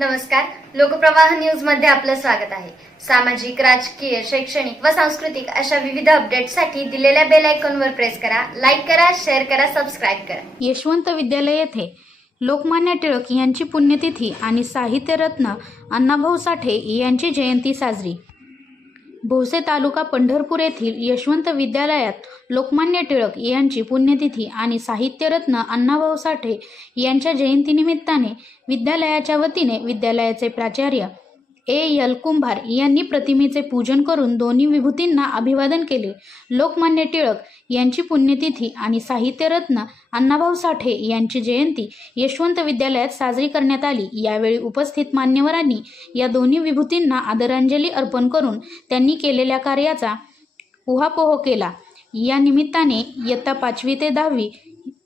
नमस्कार. लोकप्रवाह न्यूजमध्ये आपलं स्वागत आहे. सामाजिक राजकीय शैक्षणिक व सांस्कृतिक अशा विविध अपडेटसाठी दिलेल्या बेल आयकॉनवर प्रेस करा लाईक करा शेअर करा सबस्क्राईब करा. यशवंत विद्यालय येथे लोकमान्य टिळक यांची पुण्यतिथी आणि साहित्यरत्न अण्णाभाऊ साठे यांची जयंती साजरी. भोसे तालुका पंढरपूर येथील यशवंत विद्यालयात लोकमान्य टिळक यांची पुण्यतिथी आणि साहित्यरत्न अण्णाभाऊ साठे यांच्या जयंतीनिमित्ताने विद्यालयाच्या वतीने विद्यालयाचे प्राचार्य ए. यल कुंभार यांनी प्रतिमेचे पूजन करून दोन्ही विभूतींना अभिवादन केले. लोकमान्य टिळक यांची पुण्यतिथी आणि साहित्यरत्न अण्णाभाऊ साठे यांची जयंती यशवंत विद्यालयात साजरी करण्यात आली. यावेळी उपस्थित मान्यवरांनी या दोन्ही विभूतींना आदरांजली अर्पण करून त्यांनी केलेल्या कार्याचा उहापोह केला. या निमित्ताने इयत्ता पाचवी ते दहावी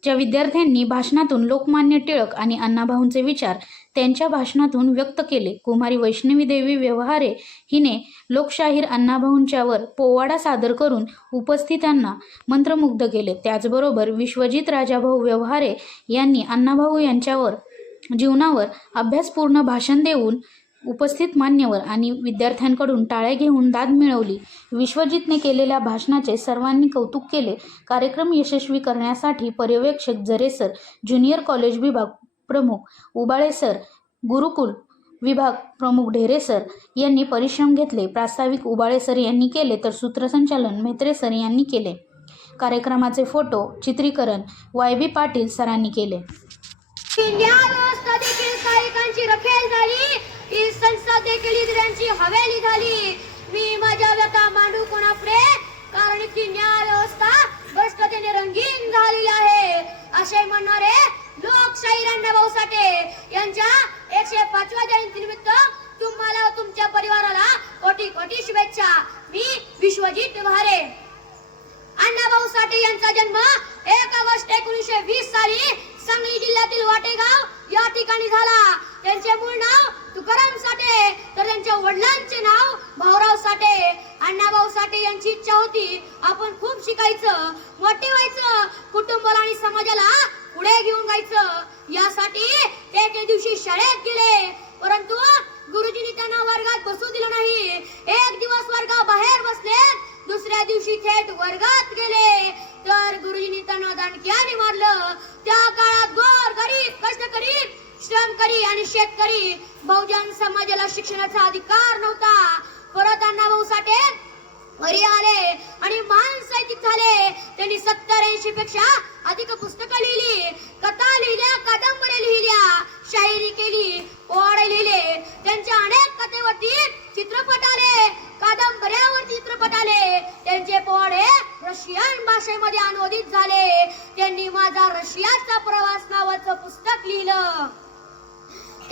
ज्या विद्यार्थ्यांनी भाषणातून लोकमान्य टिळक आणि अण्णाभाऊंचे विचार त्यांच्या भाषणातून व्यक्त केले कुमारी वैष्णवी देवी व्यवहारे हिने लोकशाहीर अण्णाभाऊंच्यावर पोवाडा सादर करून उपस्थितांना मंत्रमुग्ध केले. त्याचबरोबर विश्वजित राजाभाऊ व्यवहारे यांनी अण्णाभाऊ यांच्यावर जीवनावर अभ्यासपूर्ण भाषण देऊन उपस्थित मान्यवर आणि विद्यार्थ्यांकडून टाळ्या घेऊन दाद मिळवली. विश्वजितने केलेल्या भाषणाचे सर्वांनी कौतुक केले. कार्यक्रम यशस्वी करण्यासाठी पर्यवेक्षक जरेसर ज्युनियर कॉलेज विभाग प्रमुख उबाळे सर गुरुकुल विभाग प्रमुख ढेरे सर यांनी परिश्रम घेतले. प्रास्ताविक उबाळे सर यांनी केले तर सूत्रसंचालन मेत्रे सर यांनी केले. कार्यक्रमाचे फोटो चित्रीकरण वाय बी पाटील सरांनी केले. ही संस्था देखील इंद्रियांची हवेली झाली. मी माझ्या व्यथा मांडू कोणापुढे? कारण तिण्या व्यवस्था भ्रष्टतेने रंगीन झालेली आहे. असे म्हणणारे लोकशाही अण्णाभाऊ साठे यांच्या एकशे पाचव्या जयंतीनिमित्त तुम्हाला तुमच्या परिवाराला कोटी कोटी शुभेच्छा. मी विश्वजित भारे अण्णाभाऊ साठे यांचा जन्म एक ऑगस्ट एकोणीसशे वीस साली सांगली जिल्ह्यातील वाटेगाव या ठिकाणी झाला. त्यांचे मूळ नाव तुकाराम साठे तर त्यांच्या वडिलांचे नाव भाऊराव साठे अण्णाभाऊ साठे यांची इच्छा होती. आपण खूप शिकायचं मोठे व्हायचं कुटुंबाला आणि समाजाला पुढे घेऊन जायचं. यासाठी ते एके दिवशी शाळेत गेले. परंतु गुरुजींनी त्यांना वर्गात बसू दिलं नाही. एक दिवस वर्गाबाहेर बसले दुसऱ्या दिवशी थेट वर्गात गेले. तर गुरुजींनी त्यांना दणक्याने मारलं. त्या काळात गोर गरीब कष्टकरी श्रमकरी आणि शेतकरी बहुजन समाजाला शिक्षणाचा अधिकार नव्हता. परत अण्णाभाऊ साठे घरी आले आणि महान साहित्यिक झाले. त्यांनी सत्तर ऐंशी पेक्षा अधिक पुस्तकं लिहिली. कथा लिहिल्या कादंबऱ्या लिहिल्या शायरी केली पोवाडे लिहिले. त्यांच्या अनेक कथेवरती चित्रपट आले कादंबऱ्यावर चित्रपट आले. त्यांचे पोवाडे रशियन भाषेमध्ये अनुवादित झाले. त्यांनी माझा रशियाचा प्रवास नावाचं पुस्तक लिहिलं.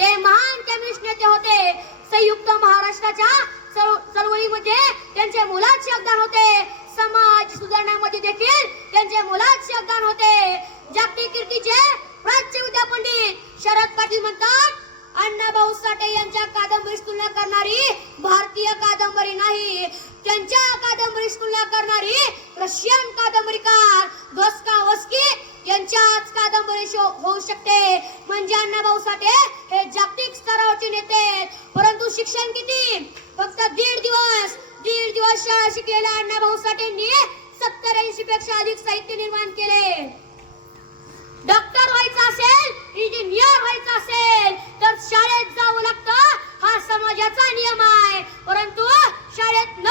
ते महान कम्युनिस्ट नेते होते. संयुक्त महाराष्ट्राच्या चळव- चळवळीमध्ये त्यांचे मुलाचे योगदान होते. समाज सुधारण्यामध्ये देखील त्यांचे मुलाचे योगदान होते. जागतिक कीर्तीचे प्राच्य विद्या पंडित शरद पाटील म्हणतात अण्णाभाऊ साठे यांच्या कादंबरीस तुलना करणारी भारतीय कादंबरी नाही. त्यांच्या कादंबरीस तुलना करणारी रशियन कादंबरीकार दोस्कावस्की यांच्याच कादंबरी हो-, होऊ शकते. म्हणजे अण्णाभाऊ साठे हे जागतिक स्तरावरचे नेते आहेत. परंतु शिक्षण किती? फक्त दीड दिवस. दीड दिवस शाळा शिकलेल्या अण्णाभाऊ साठेंनी सत्तर ऐंशी पेक्षा अधिक साहित्य निर्माण केले. डॉक्टर व्हायचं असेल इंजिनियर व्हायचं असेल तर शाळेत जावं लागतं. हा समाजाचा नियम आहे. परंतु शाळेत न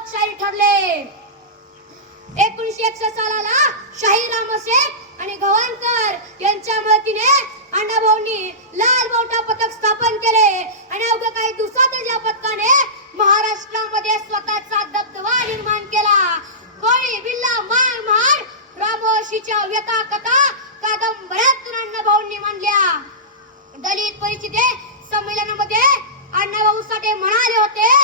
लोकशाही ठरले. एकोणीशे एकसष्ट सालाला शाही शेख आणि गव्हाणकर यांच्या मदतीने अण्णाभाऊंनी लाल बोटा पथक स्थापन केले. आणि अवघ्या काही दिवसातच या पथकाने महाराष्ट्रामध्ये स्वतःचा दबदबा निर्माण केला. कोळी बिल्ला माळ महार रामोशीच्या व्यथा कथा कादंबऱ्यातून अण्णाभाऊंनी मांडल्या. दलित परिषदे संमेलनामध्ये अण्णाभाऊ साठे म्हणाले होते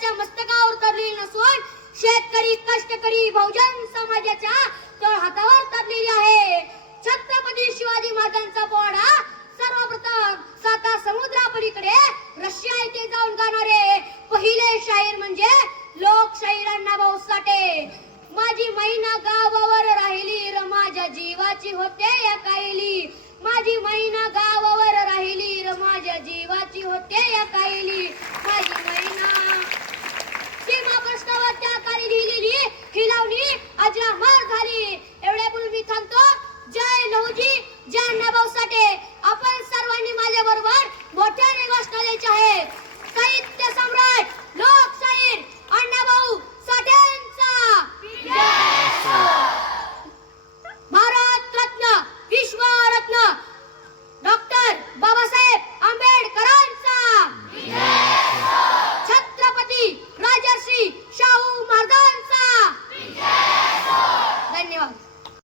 शेष मस्तकावर तरलेली नसून शेतकरी कष्टकरी बहुजन समाजाच्या तळ हातावर तरलेली आहे. छत्रपती शिवाजी महाराजांचा पोवाडा सर्वप्रथम साता समुद्रापलीकडे रशिया येथे जाऊन गाणारे पहिले शाहीर म्हणजे लोकशाहीर अण्णाभाऊ साठे माझी महिना गावावर राहिली र माझ्या जीवाची होते या कायली. माझी महिना गावावर राहिली र माझ्या जीवाची होते या कायली. माझी प्रश्नावर त्या काळी लिहिलेली ही लावणी अजरामर झाली एवढ्या बोलून मी थांबतो जय लहुजी जय अण्णाभाऊ साठे आपण सर्वांनी माझ्या बरोबर मोठ्याने घोषणा द्यायची आहे साहित्य सम्राट लोकशाहीर अण्णाभाऊ साठेंचा भारत रत्न विश्वरत्न डॉक्टर बाबासाहेब आंबेडकरांचा छत्रपती राजर्षी शाहू महाराजांचा धन्यवाद